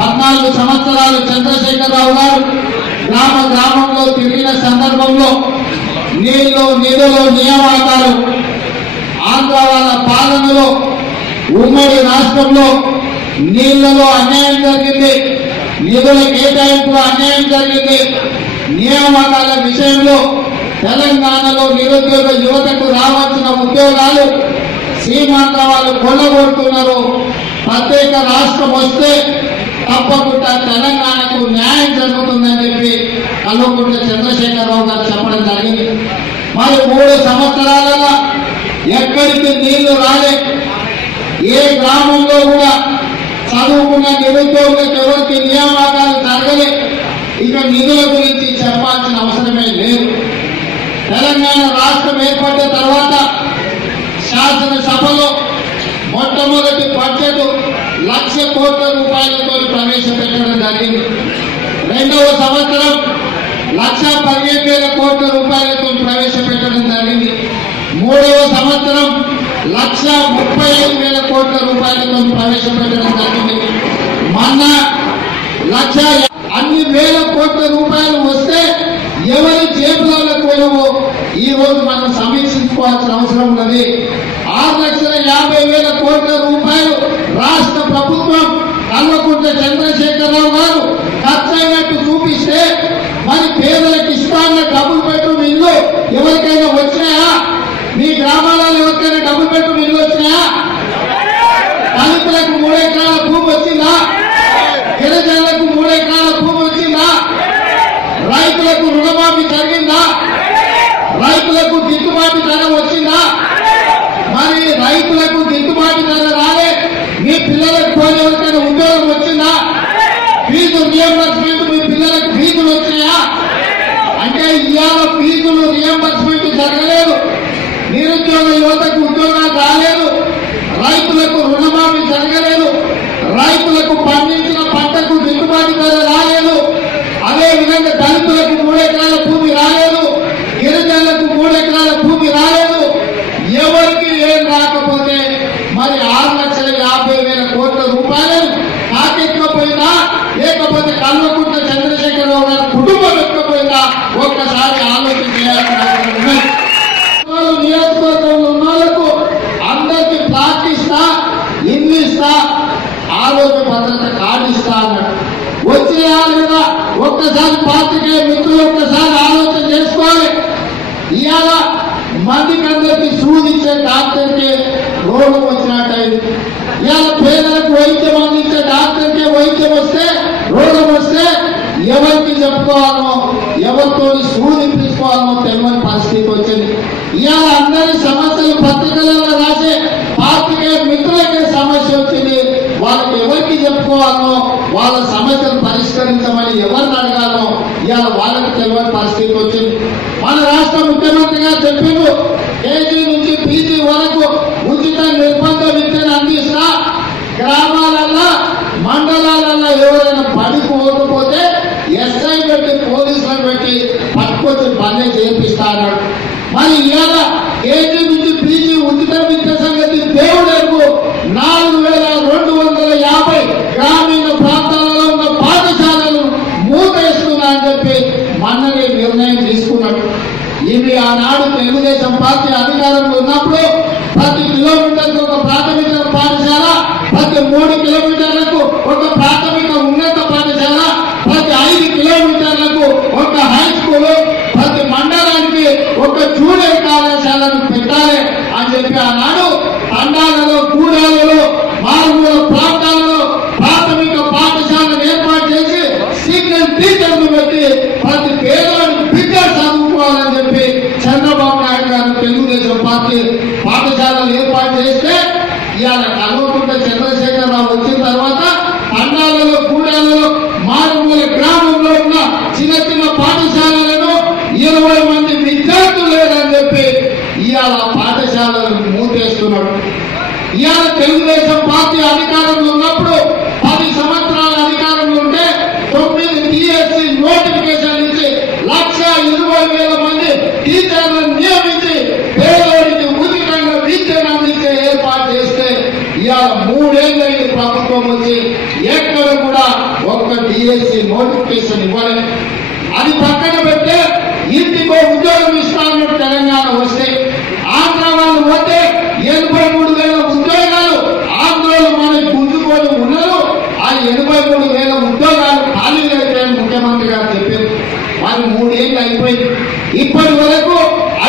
పద్నాలుగు సంవత్సరాలు చంద్రశేఖరరావు గారు గ్రామ గ్రామంలో తిరిగిన సందర్భంలో నీళ్ళు నిధులు నియామకాలు ఆంధ్ర వాళ్ళ పాలనలో ఉమ్మడి రాష్ట్రంలో నీళ్ళలో అన్యాయం జరిగింది నిధుల కేటాయింపులో అన్యాయం జరిగింది. నియామకాల విషయంలో తెలంగాణలో నిరుద్యోగ యువతకు రావాల్సిన ఉద్యోగాలు సీమాంధ్ర వాళ్ళు కొల్లగొడుతున్నారు. ప్రత్యేక రాష్ట్రం వస్తే తప్పకుండా తెలంగాణకు న్యాయం జరుగుతుందని చెప్పి కల్వకుంట్ల చంద్రశేఖరరావు గారు చెప్పడం జరిగింది. మరి మూడు సంవత్సరాలలో ఎక్కడికి నీళ్ళు రాలే. ఏ గ్రామంలో కూడా చదువుకున్న నిరుద్యోగులకు ఎవరికి నియామకాలు జరగలే. ఇక నిధుల గురించి చెప్పాల్సిన అవసరమే లేదు. తెలంగాణ రాష్ట్రం ఏర్పడిన తర్వాత శాసనసభలో మొట్టమొదటి బడ్జెట్ లక్ష కోట్ల రూపాయలతో ప్రవేశపెట్టడం జరిగింది. రెండవ సంవత్సరం లక్ష పదిహేను వేల కోట్ల రూపాయలతో ప్రవేశపెట్టడం జరిగింది. మూడవ సంవత్సరం లక్ష ముప్పై ఐదు వేల కోట్ల రూపాయలతో ప్రవేశపెట్టడం జరిగింది. మొన్న లక్ష అన్ని వేల కోట్ల రూపాయలు వస్తే ఎవరి జేబులలో పోయినవో ఈ రోజు మనం సమీక్షించుకోవాల్సిన అవసరం ఉన్నది ఆరు లక్షల యాభై వేల కోట్ల రూపాయలు రాష్ట్ర ప్రభుత్వం కల్వకుంట్ల చంద్రశేఖరరావు గారు ఖర్చు చూపిస్తే మరి పేదలకు ఇస్తాన్న డబుల్ బెడ్రూమ్ ఇల్లు ఎవరికైనా వచ్చినాయా? మీ గ్రామాలలో ఎవరికైనా డబుల్ బెడ్రూమ్ ఇల్లు వచ్చినాయా? దళితులకు మూడెకరాల భూమి వచ్చిందా? గిరిజనులకు మూడెకరాల భూమి వచ్చిందా? రైతులకు రుణమాఫీ జరిగిందా? రైతులకు గిట్టుబాటు ధర వచ్చిందా? మరి రైతులకు గిట్టుబాటు ధర రాలే మీ పిల్లలకు పోయిన ఎవరికైనా ఉద్యోగం వచ్చిందా ఫీజు రియంబర్స్మెంట్ మీ పిల్లలకు ఫీజులు వచ్చినాయా? అంటే ఇవాళ ఫీజులు రియంబర్స్మెంట్ జరగలేదు. నిరుద్యోగ యువతకు ఉద్యోగాలు రాలేదు. రైతులకు రుణమాఫీ జరగలేదు రైతులకు పండించిన పంటకు గిట్టుబాటు ధర రాలేదు అదే విధంగా దళితులకు మూడెకరాల భూమి రాలేదు గిరిజనులకు మూడెకరాల భూమి రాలేదు ఎవరికి ఏం రాకపోతే మరి ఆరు లక్షల యాభై వేల కోట్ల రూపాయలు కాకెక్కకపోయిందా లేకపోతే కల్వకుంట్ల చంద్రశేఖరరావు గారి కుటుంబం ఎక్కకపోయిందా ఒక్కసారి ఆలోచన చేయాల్సిన అవసరం ఉన్నది. వాళ్ళు నియోజకవర్గంలో ఉన్న వాళ్ళకు అందరికి ప్లాట్ ఇస్తా ఇల్లు ఇస్తా ఆరోగ్య భద్రత కార్డు ఇస్తా అన్నాడు వచ్చేయాలి కదా ఒక్కసారి పాత్రికే మిత్రులు ఒక్కసారి ఆలోచన చేసుకోవాలి. ఇవాళ మందికి అందరికి సూదిచ్చే డాక్టర్కే రోగం వచ్చినట్టయింది. ఇవాళ పేదలకు వైద్యం అందించే డాక్టర్కే వైద్యం వస్తే రోగం వస్తే ఎవరికి చెప్పుకోవాలనో ఎవరితో సూది తీసుకోవాలో తెలియని పరిస్థితి వచ్చింది. ఇవాళ అందరి సమస్యలు పత్రికలలో రాసే పాత్రికే మిత్రులకే సమస్య వచ్చింది. వాళ్ళకి ఎవరికి చెప్పుకోవాలనో వాళ్ళ సమస్యలు పరిష్కరించమని ఎవరిని అడగాలో ఇవాళ వాళ్ళకి తెలియని పరిస్థితి వచ్చింది. మన రాష్ట్ర ముఖ్యమంత్రి గారు చెప్పిండు కేజీ నుంచి పీజీ వరకు ఉచిత నిర్బంధ విద్యను అందిస్తా గ్రామాలల్లో మండలాలల్లో ఎవరైనా పని పోకపోతే ఎస్ఐ పెట్టి పోలీసులను పెట్టి పట్టుకొచ్చి పని చేపిస్తా అన్నాడు. మరి ఇవాళ కేజీ నుంచి పీజీ ఉచిత విద్య సంగతి దేవుడకు నాలుగు వేల రెండు వందల యాభై గ్రామీణ ప్రాంతాలలో ఉన్న పాఠశాలలు మూతేస్తున్నా అని చెప్పి మన్ననే నిర్ణయం తీసుకున్నాడు ఇవి ఆనాడు తెలుగుదేశం పార్టీ అధికారంలో ఉన్నప్పుడు ప్రతి కిలోమీటర్కు ఒక ప్రాథమిక పాఠశాల ప్రతి మూడు కిలోమీటర్ ఒక ప్రాథమిక ఉన్నత పాఠశాల ప్రతి ఐదు కిలోమీటర్లకు ఒక హై స్కూల్ ప్రతి మండలానికి ఒక జూనియర్ కళాశాలను పెట్టాలి అని చెప్పి ఆనాడు తండాలలో కూడాలలో మారుమూల ప్రాంతాలలో ప్రాథమిక పాఠశాలను ఏర్పాటు చేసి సీక్రెట్ టీచర్లు పెట్టి ప్రతి పేదవాడికి బిడ్డ చదువుకోవాలని చెప్పి చంద్రబాబు నాయుడు గారు తెలుగుదేశం పార్టీ పాఠశాలలు ఏర్పాటు చేస్తే ఇవాళ కల్వకుంట చంద్రశేఖరరావు వచ్చిన తర్వాత తండాలలో కూడాలలో మారుమూల గ్రామంలో ఉన్న చిన్న చిన్న పాఠశాలలను ఇరవై మంది విద్యార్థులు లేరని చెప్పి ఇవాళ పాఠశాలను మూసేస్తున్నాడు ఇవాళ తెలుగుదేశం పార్టీ అధికారంలో ఉన్నప్పుడు పది సంవత్సరాల అధికారంలో ఉంటే తొమ్మిది టీఎస్సీ నోటిఫికేషన్ ఇచ్చి లక్ష ఇరవై వేల మంది టీచర్లను నియమించి పేదవాడికి ఉచితంగా విద్యను అందించే ఏర్పాటు చేస్తే ఇవాళ మూడేళ్ళైంది ప్రభుత్వం వచ్చి ఎక్కడ కూడా ఒక్క డిఎస్సి నోటిఫికేషన్ ఇవ్వలేదు. అది పక్కన పెడితే ఇంటికో ఉద్యోగం ఇస్తాను తెలంగాణ వస్తే ఆంధ్ర వాళ్ళు పోతే ఎనభై మూడు వేల ఉద్యోగాలు ఆంధ్రలో మనకి గుంజుకొని ఉన్నారు. ఆ ఎనభై మూడు వేల ఉద్యోగాలు ఖాళీ లేదని ముఖ్యమంత్రి గారు చెప్పారు. మరి మూడేళ్ళు అయిపోయింది. ఇప్పటి వరకు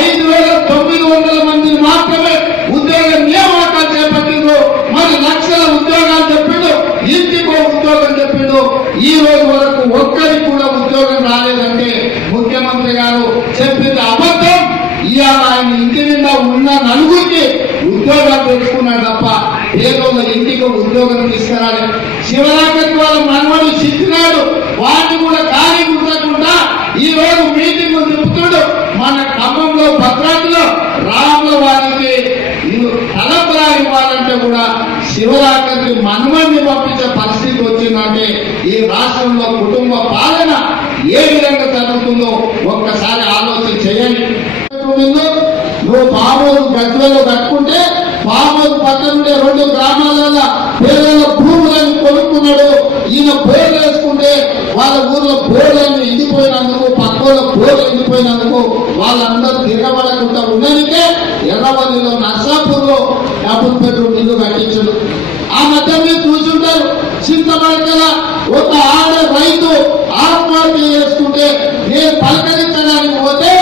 ఐదు వేల తొమ్మిది వందల మంది మాత్రమే ఉద్యోగ నియామకాలు చేపట్టిండు మరి లక్షల ఉద్యోగాలు చెప్పిండు ఇంటికో ఉద్యోగం చెప్పిండు ఈ రోజు వరకు ఒక్కరికి కూడా ఉద్యోగం రాలేదంటే ముఖ్యమంత్రి గారు చెప్పింది అబద్ధం ఇవాళ ఆయన ఇంటి నిండా ఉన్న నలుగురికి ఉద్యోగాలు పెట్టుకున్నాడు తప్ప ఏదో ఒక ఇంటికి ఒక ఉద్యోగం తీసుకురాలి. శివరాకర్ వాళ్ళ మనవడు చిత్తినాడు వాటిని కూడా ఖాళీ ఉండకుండా ఈ రోజు మీటింగ్ తిప్పుతాడు మన ఖమ్మంలో భద్రాద్రిలో రాముల వారికి తలపరా ఇవ్వాలంటే కూడా శివరాకర్కి మనవడిని పంపించే పరిస్థితి వచ్చిందంటే ఈ రాష్ట్రంలో కుటుంబ పాలన ఏ విధంగా జరుగుతుందో ఒక్కసారి ఆలోచన చేయండి. ఉందో, నువ్వు పామూరు గజ్వెల్లో పక్కల ఎండిపోయినందుకు వాళ్ళందరూ తిరగబడకుండా ఉండడానికే ఎర్రవల్లిలో నర్సాపూర్లో డబుల్ బెడ్రూమ్ ఇల్లు కట్టించడు. ఆ మధ్య మీరు చూసుంటారు చింతపడకల ఒక ఆడ రైతు ఆత్మహత్య చేసుకుంటే నేను పలకరించడానికి పోతే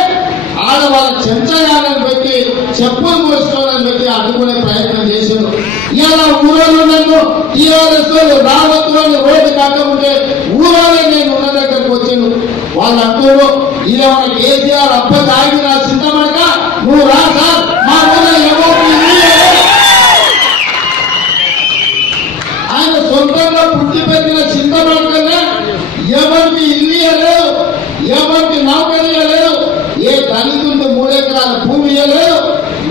ఆడవాళ్ళ చెంచగాలను పెట్టి చెప్పులు మోసుకోవాలని పెట్టి అడ్డుకునే ప్రయత్నం చేశారు. ఇలా ఊరోళ్ళు నన్ను టీఆర్ఎస్ రావద్దు రోడ్డు కట్టకుంటే ఊరోనే నేను ఉన్నదని దగ్గరకు వాళ్ళు అంటారు ఇలా మన కేసీఆర్ అప్ప తాగి నా చింతమడక నువ్వు రా సార్ మా ఊళ్ళో ఎవరు ఆయన సొంతంగా పుట్టి పెరిగిన చింతమడకనే ఎవరికి ఇల్లు ఇవ్వలేదు ఎవరికి నౌకరీ ఇవ్వలేదు ఏ దళితుడికి మూడెకరాల భూమి ఇవ్వలేదు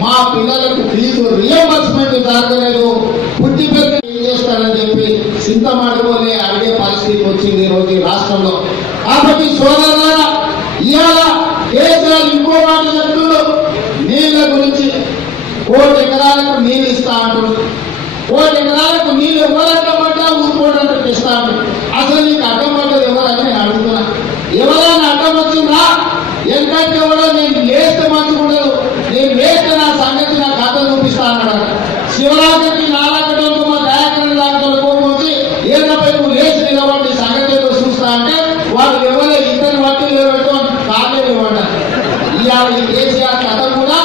మా పిల్లలకు ఫీజు రియంబర్స్మెంట్ జరగలేదు పుట్టి పెరిగి ఏం చేస్తారని చెప్పి చింతమాడుకోలే అడిగే పరిస్థితి వచ్చింది ఈ రోజు ఈ రాష్ట్రంలో కాబట్టి సోదరులారా ఇవాళ కేసీఆర్ ఇంకో మాట చెప్తున్నాడు నీళ్ళ గురించి కోటి ఎకరాలకు నీళ్ళు ఇస్తా అంటున్నాడు కోటి ఎకరాలకు నీళ్ళు ఎవరడ్డమంటా ఊరుకోవడానికి ఇస్తా ఇస్తాను అసలు నీకు అడ్డం పడ్డది ఎవరని నేను అడుగుతున్నా ఎవరైనా అడ్డం వచ్చిందా ఎందుకంటే ఎవరో నేను లేస్తే మంచిగా ఉండదు నేను లేస్తే నా సంగతి నా కథ చూపిస్తా అన్నాడు శివరాత్రికి నాలాగడంతో మా దయాకరణ లాంటి కోపం వచ్చి ఏదపై నువ్వు లేచి నిలబడి సంగతి ఏదో చూస్తా అంటే వాళ్ళు ఎవరో ఇద్దరు వట్టి నిలబెట్టుకొని కాకే నిలబడ్డారు ఇవాళ ఈ కేసీఆర్ కథ కూడా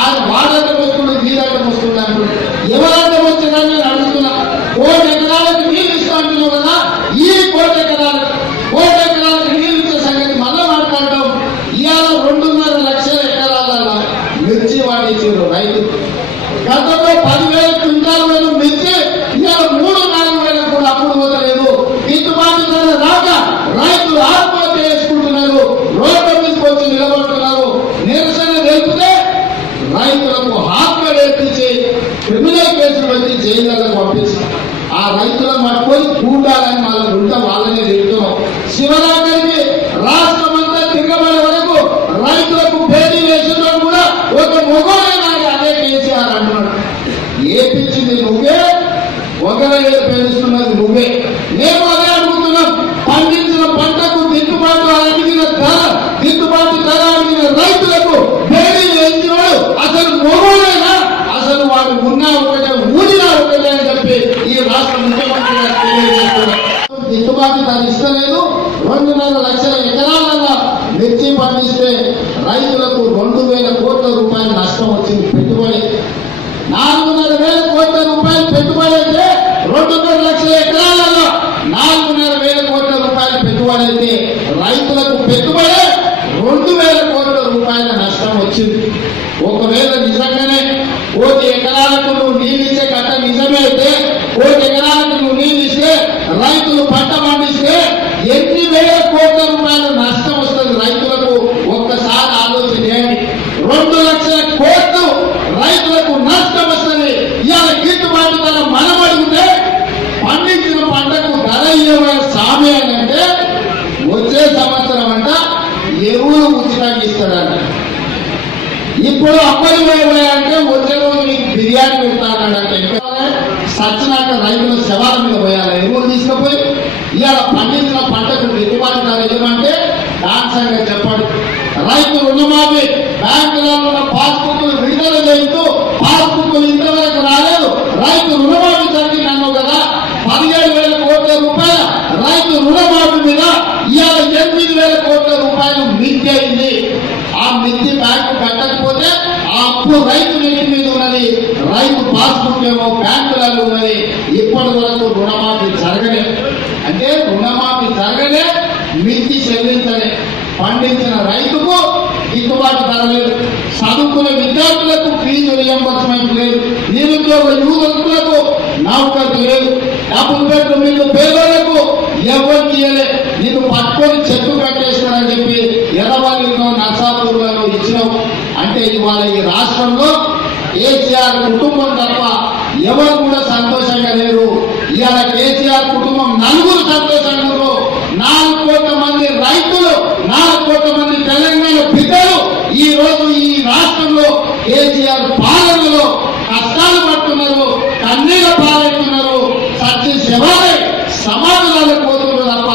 ఆయన వాడటం వస్తుంది వీడటం వస్తుంది అంటున్నాడు ఎవరంటే వచ్చిందని నేను అడుగుతున్నా కోటి ఎకరాలకు నీళ్ళు ఇస్తా అంటున్నావు కదా ఈ కోటి ఎకరాలకు కోటి ఎకరాలకు నీళ్ళు ఇచ్చే సంగతి మళ్ళా మాట్లాడటం ఇవాళ రెండున్నర లక్షల ఎకరాలలో మిర్చి వాడించారు రైతు గతంలో పదివేల క్వింటాల వేలు మిర్చి ఇవాళ మూడు నాలుగు వేలకు కూడా అప్పుడు పోతలేదు గిట్టుబాటు ధర రాక రైతులు ఆత్మహత్య చేసుకుంటున్నారు రోడ్ల మీదకి వచ్చి నిలబడుతున్నారు నిరసన రైతులకు ఆత్మ నేర్పించి క్రిమినల్ కేసులు పెట్టి జైళ్ళకు పంపించి ఆ రైతులను పట్టుకొని కూడాలని వాళ్ళ ఉంటే వాళ్ళనే తిరుగుతున్నాం శివరాత్రికి రాష్ట్రంలో బ్యాంకులలో ఉన్నది. ఇప్పటి వరకు రుణమాఫీ జరగలే. అంటే రుణమాఫీ జరగలే మిత్తి చెల్లించలే. పండించిన రైతుకు గిట్టుబాటు ధర లేదు. చదువుకునే విద్యార్థులకు ఫీజు రియంబర్స్మెంట్ లేదు. నిరుద్యోగ యువకులకు నౌకరు లేదు డబ్బులు పెట్టు మీకు పేదలకు ఎవరు తీయలే నీకు పట్టుకొని చెట్టు కట్టేస్తారని చెప్పి ఎర్రవల్లిలో నర్సాపూర్లలో ఇచ్చినావు. అంటే ఇవాళ ఈ రాష్ట్రంలో కేసీఆర్ కుటుంబం తప్ప ఎవరు కూడా సంతోషంగా లేరు. ఇవాళ కేసీఆర్ కుటుంబం నలుగురు సంతోషంగా నాలుగు కోట్ల మంది రైతులు నాలుగు కోట్ల మంది తెలంగాణ బిడ్డలు ఈ రోజు ఈ రాష్ట్రంలో కేసీఆర్ పాలనలో కష్టాలు పడుతున్నారు కన్నీళ్ళ పాలన సత్య శివాలయ సమాధానాలకు పోతున్నారు తప్ప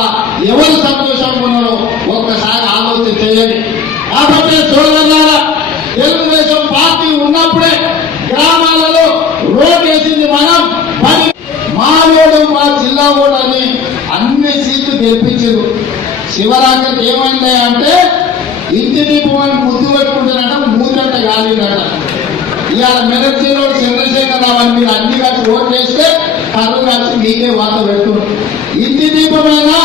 ఎవరు సంతోషంగా ఉన్నారో ఒక్కసారి ఆలోచన చేయండి కాబట్టి చూడగలరా తెలుగుదేశం పార్టీ ఉన్నప్పుడే గ్రామాలలో రోడ్ వేసింది మనం పని మా ఓడు మా జిల్లా ఓడు అని అన్ని సీట్లు శివరాజు శివరాత్రికి ఏమైంది అంటే ఇంటి ముద్దు పెట్టుకుంటానంట మూతంట కాలిందట. ఇవాళ మెదక్ జిల్లా చంద్రశేఖర్ రావు అని మీరు అన్ని కలిసి ఓట్లు వేస్తే కర్రు కలిసి మీకే వాత పెడుతున్నారు ఇంటి దీపమైనా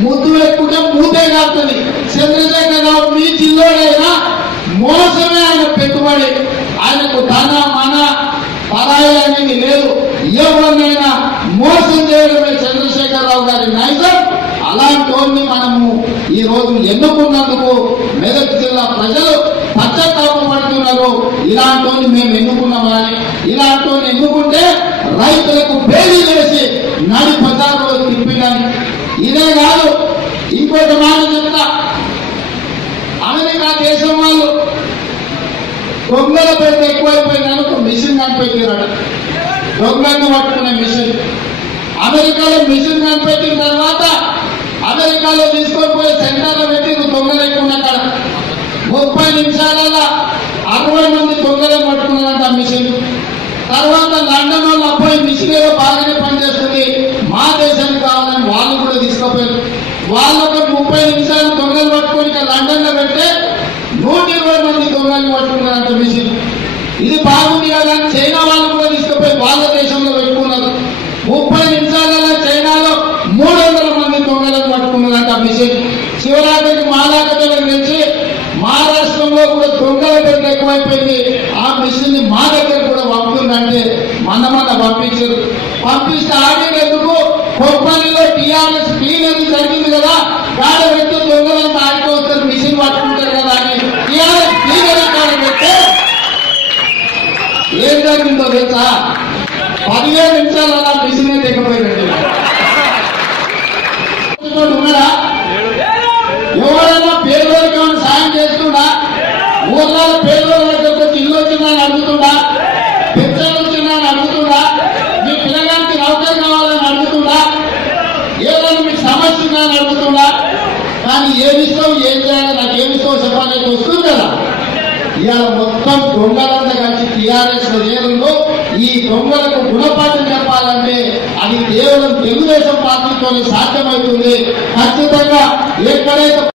ముద్దు పెట్టుకుంటే మూతే కాస్తుంది చంద్రశేఖర్ రావు మీ జిల్లాడైనా మోసమే ఆయన పెట్టుబడి. ఆయనకు ధన మన పరాయి అనేది లేదు. ఎవరినైనా మోసం చేయడమే చంద్రశేఖరరావు గారి నైజం అలాంటి వాళ్ళని మనము ఈ రోజు ఎన్నుకున్నందుకు మెదక్ జిల్లా ప్రజలు పశ్చాత్తాపడుతున్నారు ఇలాంటి వారిని మేము ఎన్నుకున్నామని. ఇలాంటి వారిని ఎన్నుకుంటే రైతులకు బేడీ వేసి నడి బజార్లో తిప్పిందని ఇదే కాదు ఇంకొక మాట చెప్తా. దొంగల పేద ఎక్కువైపోయిందని ఒక మిషన్ కనిపెట్టారట దొంగలను పట్టుకునే మిషన్. అమెరికాలో మిషన్ కనిపెట్టిన తర్వాత అమెరికాలో తీసుకొని పోయి సెంటర్లో పెట్టి దొంగలు ఎక్కువ ముప్పై నిమిషాలలో అరవై మంది దొంగలను పట్టుకున్నారంట ఆ మిషన్. తర్వాత లండన్ వాళ్ళు అబ్బాయి మిషన్ ఏదో బాగానే పనిచేస్తుంది మా దేశానికి కావాలని వాళ్ళు కూడా తీసుకుపోయారు. వాళ్ళు ఒక ముప్పై నిమిషాలు దొంగలు పట్టుకొని లండన్లో పెడితే నూట ఇరవై మంది దొంగలు పట్టుకున్నారు మిషన్ ఇది బాగుంది కదా అని చైనా వాళ్ళు కూడా తీసుకుపోయి వాళ్ళ దేశంలో పెట్టుకున్నారు ముప్పై నిమిషాలలో చైనాలో మూడు వందల మంది దొంగలను పట్టుకున్నారంట మిషన్ శివరాత్రికి మాలాకతలకు తెచ్చి మహారాష్ట్రంలో కూడా దొంగల పెద్ద ఎక్కువైపోయింది ఆ మిషన్ని మా దగ్గర కూడా పంపుతుందంటే మన మన పంపించారు పంపిస్తే ఆడిన ఎందుకు? కొప్పలిలో టీఆర్ఎస్ క్లీనర్ జరిగింది కదా? గాడ పెట్టి దొంగలంతా ఆడుకోవచ్చు మిషన్ పట్టుకుంటారు కదా అని. టీఆర్ఎస్ క్లీనర్ కాడ పెడితే? ఏం జరిగిందో తెలుసా? పదిహేను నిమిషాలు అలా మిషనే తెగిపోయినట్టు ఉన్నాడా ఎవరైనా పేదవారికి ఏమైనా సాయం చేస్తున్నా? ఊర్లో పేద దగ్గరకు వచ్చి ఇల్లు వచ్చిందా అని అడుగుతుండా పెన్షన్ వచ్చిందా అని అడుగుతుండా మీ పిల్లగానికి నౌకర్ కావాలని అడుగుతుండా ఏదైనా మీకు సమస్య ఉందా అని అడుగుతుండా కానీ ఏమి ఇస్తావు ఏం చేయాలి నాకు ఏమి ఇస్తావు చెప్పాలని వస్తుంది కదా ఇవాళ మొత్తం దొంగలంతా కలిసి టీఆర్ఎస్ ఏరులో ఈ దొంగలకు గుణపాఠం చెప్పాలంటే అది కేవలం తెలుగుదేశం పార్టీతోనే సాధ్యమవుతుంది. ఖచ్చితంగా ఎక్కడైతే